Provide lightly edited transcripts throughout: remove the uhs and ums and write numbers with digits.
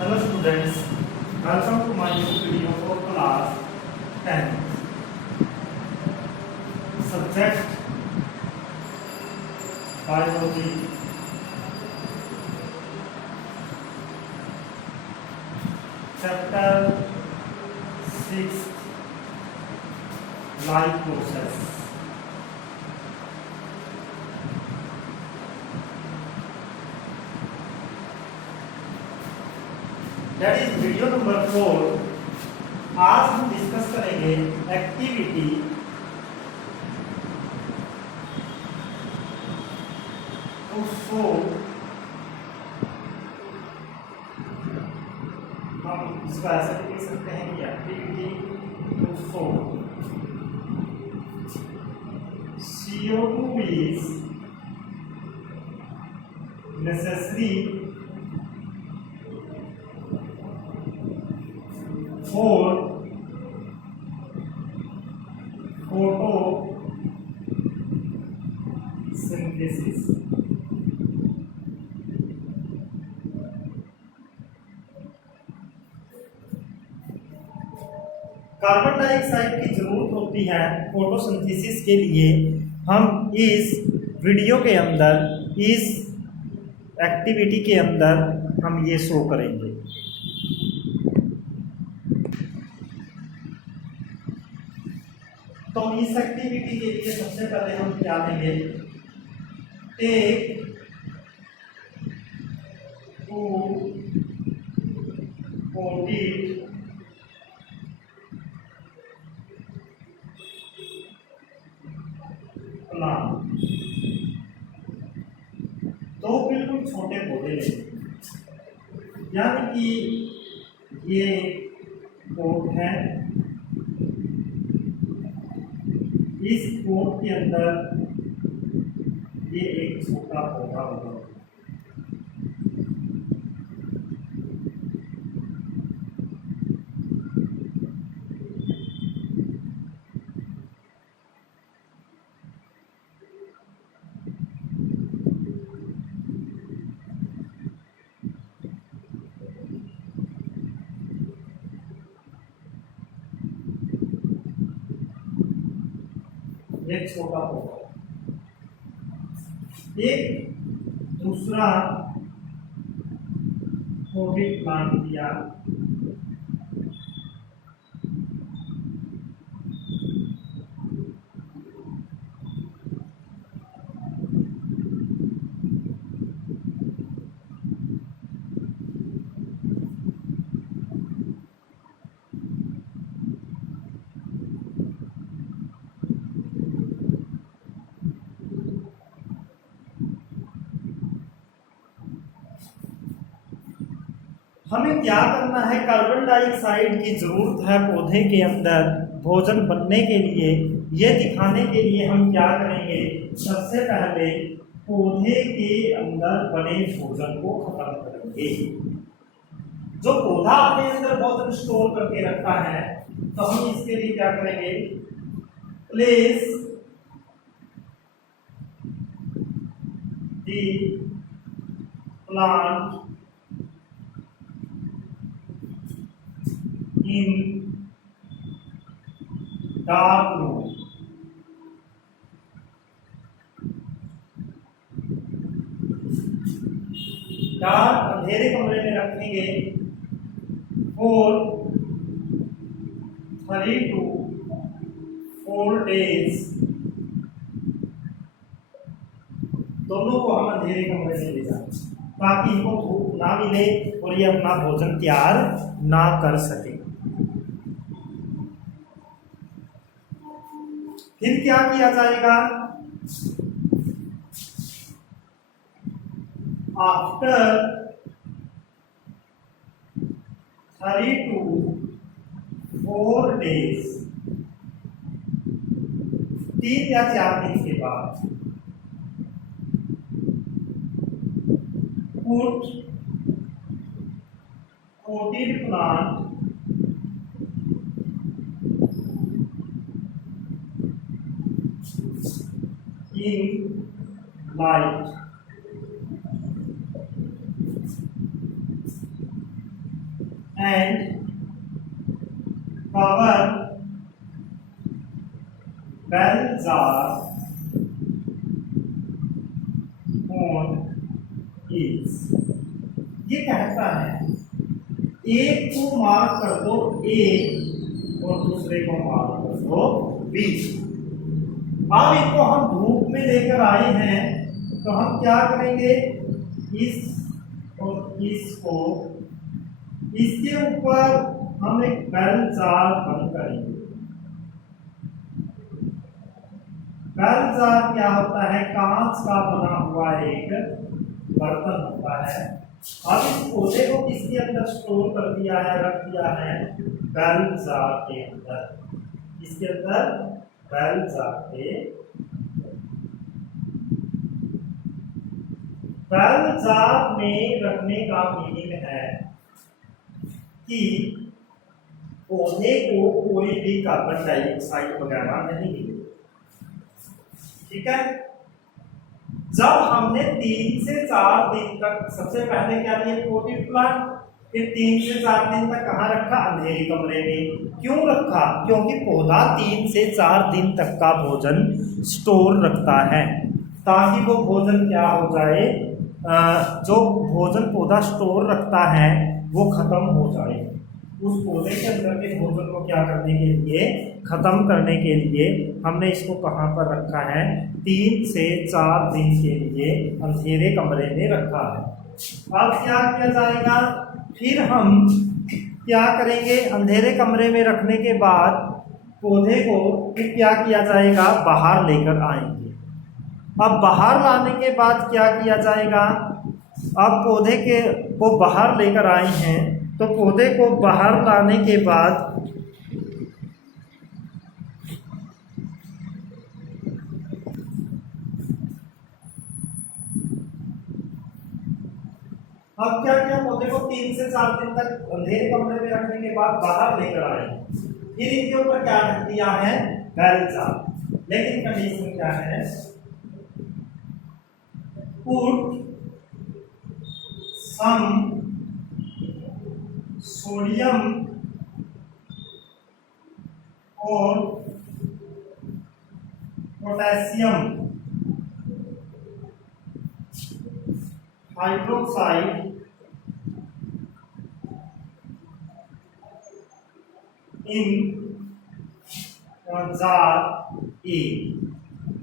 Hello students, welcome to my new video for class 10. Subject Biology. Chapter 6 Life Process. That is video number 4। आज हम discuss करेंगे activity to show. हम इसको ऐसे भी लिख सकते हैं कि activity to show CO2 is necessary for photosynthesis। Carbon dioxide की जरूरत होती है फोटोसिंथेसिस के लिए। हम इस वीडियो के अंदर, इस एक्टिविटी के अंदर हम ये शो करेंगे। तो इस एक्टिविटी के लिए सबसे पहले हम क्या लेंगे, टेक 240 प्लांट। दो बिल्कुल छोटे पौधे लेंगे, यानी कि ये कोट है, इस कोट के अंदर ये एक छोटा पौधा होगा। एक छोटा पौधा, एक दूसरा कोविड प्लांट दिया, हमें क्या करना है, कार्बन डाइऑक्साइड की जरूरत है पौधे के अंदर भोजन बनने के लिए। ये दिखाने के लिए हम क्या करेंगे, सबसे पहले पौधे के अंदर बने भोजन को खत्म करेंगे। जो पौधा अपने अंदर भोजन स्टोर करके रखता है, तो हम इसके लिए क्या करेंगे, place the plant in dark room। Dark अंधेरे कमरे में रखेंगे for 3 to 4 days। दोनों को हम अंधेरे कमरे में ले जाएं ताकि इनको धूप ना मिले और ये अपना भोजन तैयार ना कर सके। फिर क्या किया जाएगा, आफ्टर 3 to 4 days, 3 या 4 दिन के बाद, put potted plant in light। And cover bell jar on each. ये कहता है एक को मार्क कर दो ए और दूसरे को मार्क कर दो बी। अब इनको हम धूप में लेकर आए हैं तो हम क्या करेंगे, इस और इसको इसके ऊपर हम एक बेल जार बंद करेंगे। बेल जार क्या होता है, कांच का बना हुआ एक बर्तन होता है। अब इस पौधे को किसके अंदर स्टोर कर दिया है, रख दिया है बेल जार के अंदर। इसके अंदर बेल जार के, बेल जार में रखने का मीनिंग है कि पौधे को कोई भी कार्बन डाइऑक्साइड वगैरह नहीं मिले। ठीक है। जब हमने 3 से 4 दिन तक, सबसे पहले क्या दिया, पोटेड प्लांट, फिर 3 से 4 दिन तक कहाँ रखा, अंधेरे कमरे में। क्यों रखा, क्योंकि पौधा 3 से 4 दिन तक का भोजन स्टोर रखता है, ताकि वो भोजन क्या हो जाए, जो भोजन पौधा स्टोर रखता है वो खत्म हो जाए। उस पौधे के अंदर के भोजन को क्या करने के लिए, खत्म करने के लिए हमने इसको कहाँ पर रखा है, 3 से 4 दिन के लिए अंधेरे कमरे में रखा है। अब क्या किया जाएगा, फिर हम क्या करेंगे, अंधेरे कमरे में रखने के बाद पौधे को फिर क्या किया जाएगा, बाहर लेकर आएंगे। अब बाहर लाने के बाद क्या किया जाएगा, अब पौधे के को बाहर लेकर आए हैं तो पौधे को बाहर लाने के बाद अब क्या किया, पौधे को 3 से 4 दिन तक अंधेरे कमरे में रखने के बाद बाहर लेकर आए, फिर इनके ऊपर क्या रख दिया है, बेल जार। लेकिन कंडीशन क्या है, पुट सम सोडियम और पोटेशियम हाइड्रोक्साइड इन जार ए।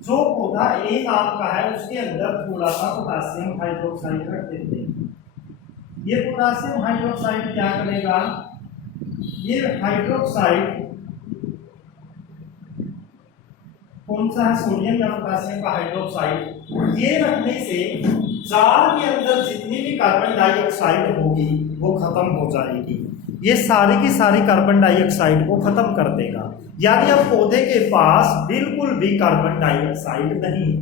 जो पौधा ए नाम का है उसके अंदर थोड़ा सा पोटेशियम हाइड्रोक्साइड रख देते हैं। ये पोटेशियम हाइड्रोक्साइड क्या करेगा, ये हाइड्रोक्साइड कौन सा है, सोडियम या पोटेशियम का हाइड्रोक्साइड, ये रखने से जार के अंदर जितनी भी कार्बन डाइऑक्साइड होगी वो खत्म हो जाएगी। ये सारी की सारी कार्बन डाइऑक्साइड को खत्म कर देगा, यानी अब पौधे के पास बिल्कुल भी कार्बन डाइऑक्साइड नहीं।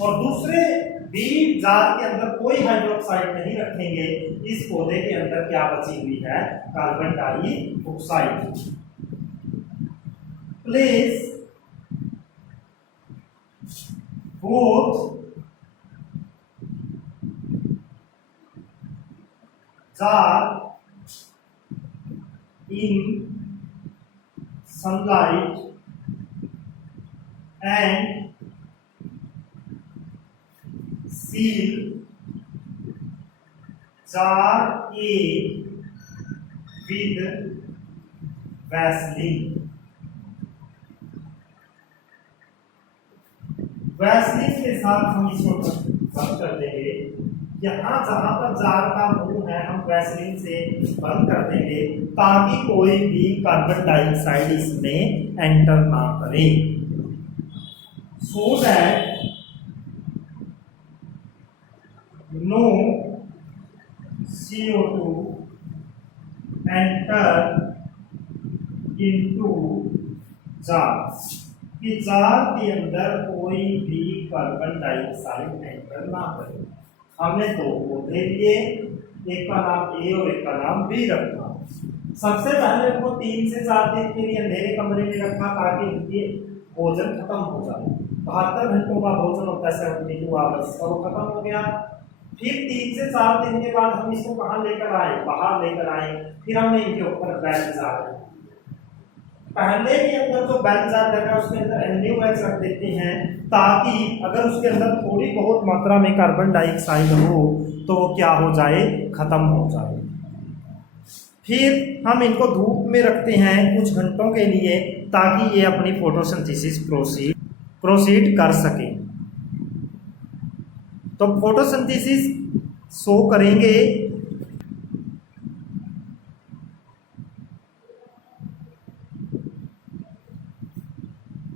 और दूसरे भी जार के अंदर कोई हाइड्रोक्साइड नहीं रखेंगे, इस पौधे के अंदर क्या बची हुई है, carbon dioxide. Place both jar in sunlight and seal jar A with Vaseline. Vaseline के साथ हम इसको बंद कर देंगे। यहाँ जहां पर जार का मुंह है हम वैसलीन से बंद कर देंगे ताकि कोई भी कार्बन डाइऑक्साइड इसमें एंटर ना करे, so that no CO2 enter into jar, कि जार के अंदर कोई भी कार्बन डाइऑक्साइड एंटर ना करे। हमने 2 पौधे लिए, एक का नाम ए और एक का नाम बी रखा। सबसे पहले उनको 3 से 4 दिन के लिए अंधेरे कमरे में रखा ताकि उनके भोजन खत्म हो जाए। 72 घंटों का भोजन होता है 72 आवर्स, और वो खत्म हो गया। फिर 3 से 4 दिन के बाद हम इसको कहाँ लेकर आए, बाहर लेकर आए, फिर हमने इनके ऊपर बेल जार, पहले के अंदर जो बेल जार लगा उसके अंदर NaOH रख देते हैं ताकि अगर उसके अंदर थोड़ी बहुत मात्रा में कार्बन डाइऑक्साइड हो तो वो क्या हो जाए, खत्म हो जाए। फिर हम इनको धूप में रखते हैं कुछ घंटों के लिए ताकि ये अपनी फोटोसिंथेसिस प्रोसीड कर सके। तो फोटोसिंथेसिस शो करेंगे,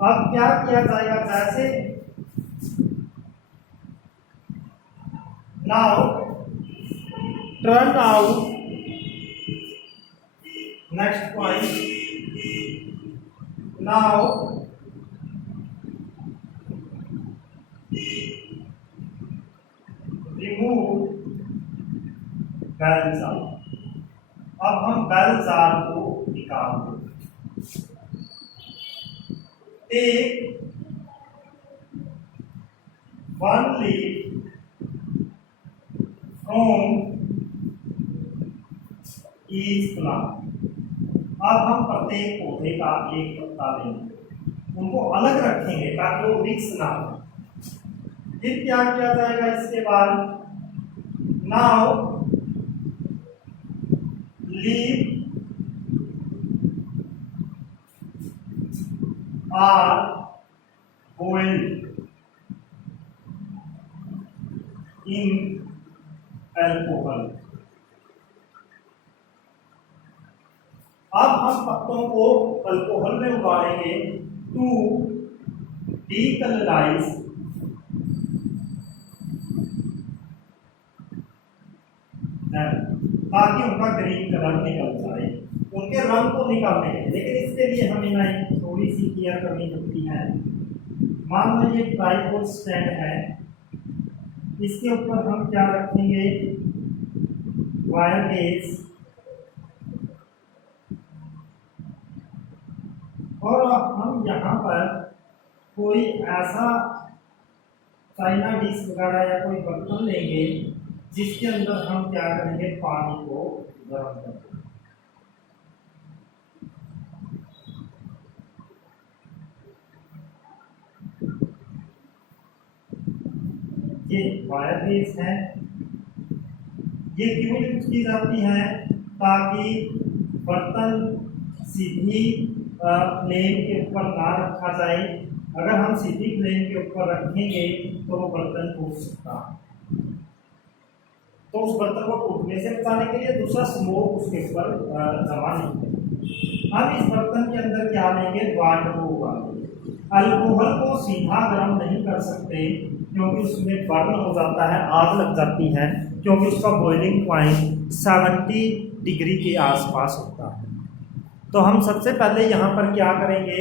अब क्या किया जाएगा, जैसे now turn out, next point, now remove bell jar. अब हम बेल जार को निकाल दें। Take 1 leaf from each plant। अब हम प्रत्येक पौधे का एक पत्ता लेंगे, उनको अलग रखेंगे ताकि वो मिक्स ना हो। फिर क्या किया जाएगा इसके बाद, now leaf are boiled in alcohol। अब हम पत्तों को अल्कोहल में उबालेंगे टू डीकलराइज ताकि उनका ग्रीन कलर निकल जाए, उनके रंग को निकालने के। लेकिन इसके लिए हमें थोड़ी सी केयर करनी पड़ती है। मान लो ये ट्राइपॉड स्टैंड है, इसके ऊपर हम क्या रखेंगे, वायर गेज, और हम यहाँ पर कोई ऐसा चाइना डिश वगैरह या कोई बर्तन लेंगे जिसके अंदर हम क्या करेंगे, पानी को गर्म करेंगे। ये वायर गेज है, ये क्यों यूज की जाती है, ताकि बर्तन सीधी प्लेन के ऊपर ना रखा जाए। अगर हम सीधी प्लेन के ऊपर रखेंगे तो वो बर्तन टूट सकता है, तो उस बर्तन को टूटने से बचाने के लिए दूसरा स्मोक उसके ऊपर जमा नहीं है। हम इस बर्तन के अंदर क्या लेंगे, वाटर को उबालेंगे। अल्कोहल को सीधा गर्म नहीं कर सकते क्योंकि उसमें बर्न हो जाता है, आग लग जाती है, क्योंकि उसका बॉइलिंग पॉइंट 70 डिग्री के आसपास होता है। तो हम सबसे पहले यहाँ पर क्या करेंगे,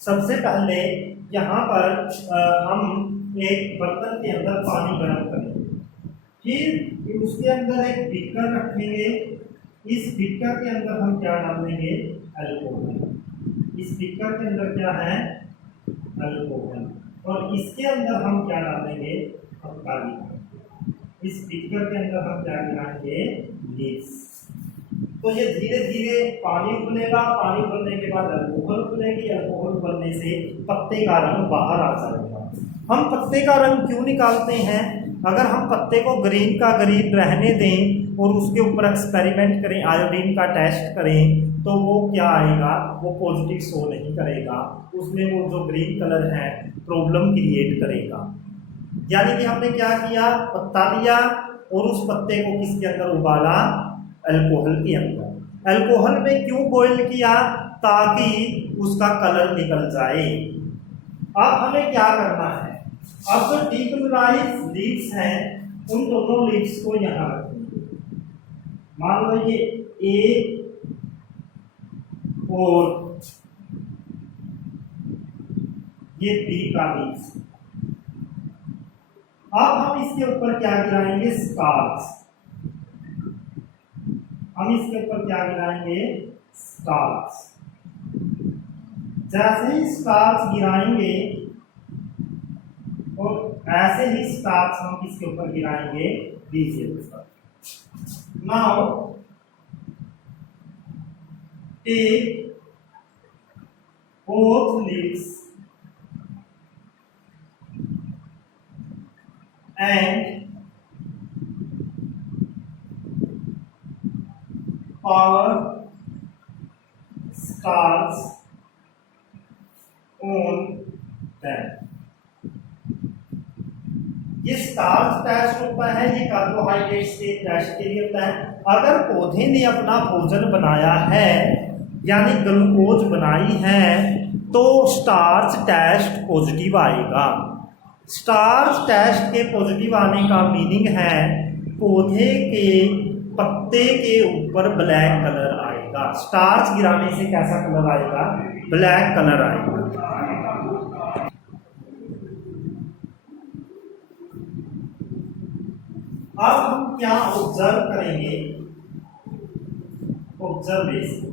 सबसे पहले यहाँ पर हम एक बर्तन के अंदर पानी गर्म करेंगे, फिर उसके अंदर एक बीकर रखेंगे। इस बीकर के अंदर हम क्या डालेंगे, अल्कोहल। इस बीकर के अंदर क्या है, अल्कोहल, और इसके अंदर हम क्या डालेंगे, काली। इस बीकर के अंदर हम क्या गिराएंगे, लीव्स। तो ये धीरे धीरे पानी उबलेगा, पानी उबलने के बाद अल्कोहल उबलेगी, अल्कोहल उबलने से पत्ते का रंग बाहर आ जाएगा। हम पत्ते का रंग क्यों निकालते हैं, अगर हम पत्ते को ग्रीन का ग्रीन रहने दें और उसके ऊपर एक्सपेरिमेंट करें, आयोडीन का टेस्ट करें, तो वो क्या आएगा, वो पॉजिटिव शो नहीं करेगा, उसमें वो जो ग्रीन कलर है प्रॉब्लम क्रिएट करेगा। यानी कि हमने क्या किया, पत्ता लिया और उस पत्ते को किसके अंदर उबाला, अल्कोहल के अंदर। अल्कोहल में क्यों बॉईल किया, ताकि उसका कलर निकल जाए। अब हमें क्या करना है, अब जो डीकलराइज लीव्स हैं उन दोनों लीव्स को यहाँ रखेंगे। मान लो ये ए और ये बी का लीव्स। अब हम इसके ऊपर क्या गिराएंगे, स्टार्च। हम इसके ऊपर क्या गिराएंगे, स्टार्च। जैसे ही स्टार्च गिराएंगे और ऐसे ही स्टार्च हम किसके ऊपर गिराएंगे, बी के ऊपर। Now take both leaves and power starts on them। ये स्टार्च टेस्ट होता है, ये कार्बोहाइड्रेट्स के टेस्ट के लिए होता है। अगर पौधे ने अपना भोजन बनाया है यानी ग्लूकोज बनाई है तो स्टार्च टेस्ट पॉजिटिव आएगा। स्टार्च टेस्ट के पॉजिटिव आने का मीनिंग है पौधे के पत्ते के ऊपर ब्लैक कलर आएगा। स्टार्च गिराने से कैसा कलर आएगा, ब्लैक कलर आएगा। अब हम क्या ऑब्जर्व करेंगे, observation.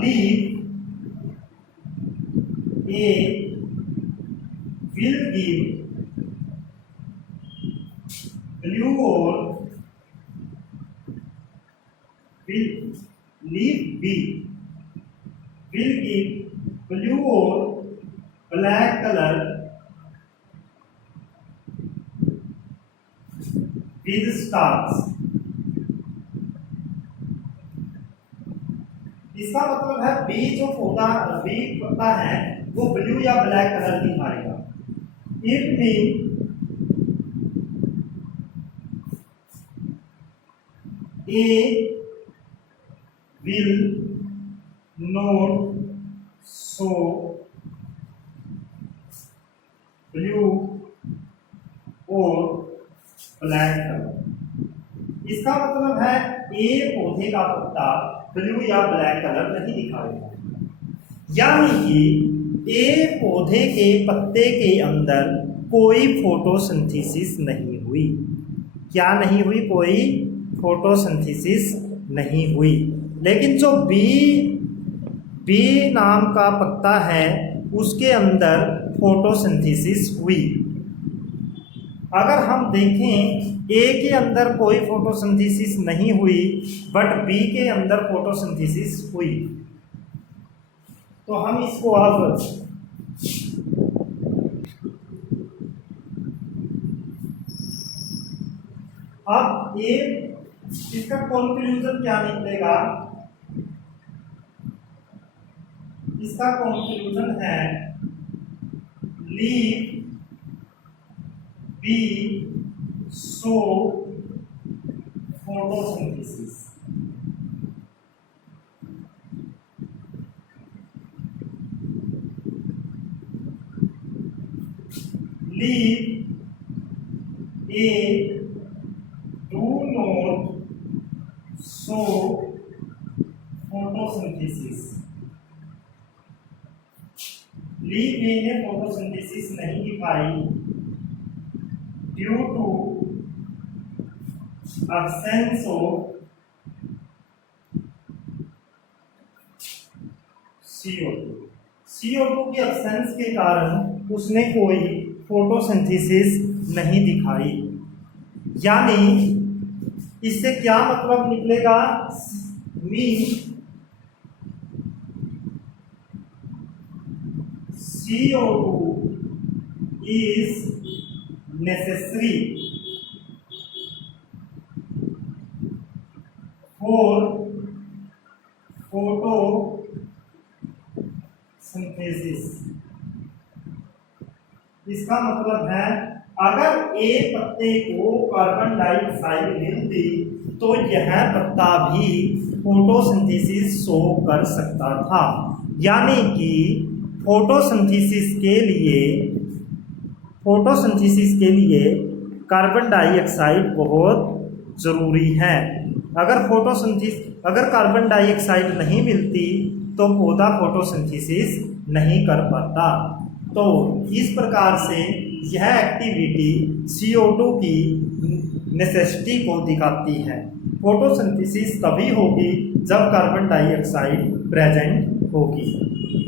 Leaf A will give blue or leaf B will give blue or black color with stars। इसका मतलब है बी जो पौधा बी पत्ता है वो ब्लू या ब्लैक कलर दिखाएगा। It mean A will not show blue और ब्लैक कलर। इसका मतलब है ए पौधे का पत्ता ब्लू या ब्लैक कलर नहीं दिखाएगा, यानी कि ए पौधे के पत्ते के अंदर कोई फोटोसिंथेसिस नहीं हुई। क्या नहीं हुई, कोई फोटोसिंथेसिस नहीं हुई। लेकिन जो बी नाम का पत्ता है उसके अंदर फोटोसिंथेसिस हुई। अगर हम देखें ए के अंदर कोई फोटोसिंथेसिस नहीं हुई बट बी के अंदर फोटोसिंथेसिस हुई, तो हम इसको अब ये इसका कंक्लूजन क्या निकलेगा, इसका कंक्लूजन है leaf B show photosynthesis. Leaf A do not show photosynthesis. Leaf A ने फोटोसिंथेसिस नहीं दिखाई due to absence of CO2। CO2 की absence के कारण उसने कोई फोटोसिंथेसिस नहीं दिखाई। यानी इससे क्या मतलब निकलेगा, mean CO2 is necessary for photosynthesis। इसका मतलब है अगर ए पत्ते को कार्बन डाइऑक्साइड मिलती तो यह पत्ता भी फोटोसिंथेसिस शो कर सकता था। यानी कि फोटोसिंथेसिस के लिए कार्बन डाइऑक्साइड बहुत ज़रूरी है। अगर कार्बन डाइऑक्साइड नहीं मिलती तो पौधा फोटोसिंथेसिस नहीं कर पाता। तो इस प्रकार से यह एक्टिविटी CO2 की नेसेसिटी को दिखाती है। फोटोसिंथेसिस तभी होगी जब कार्बन डाइऑक्साइड प्रेजेंट होगी।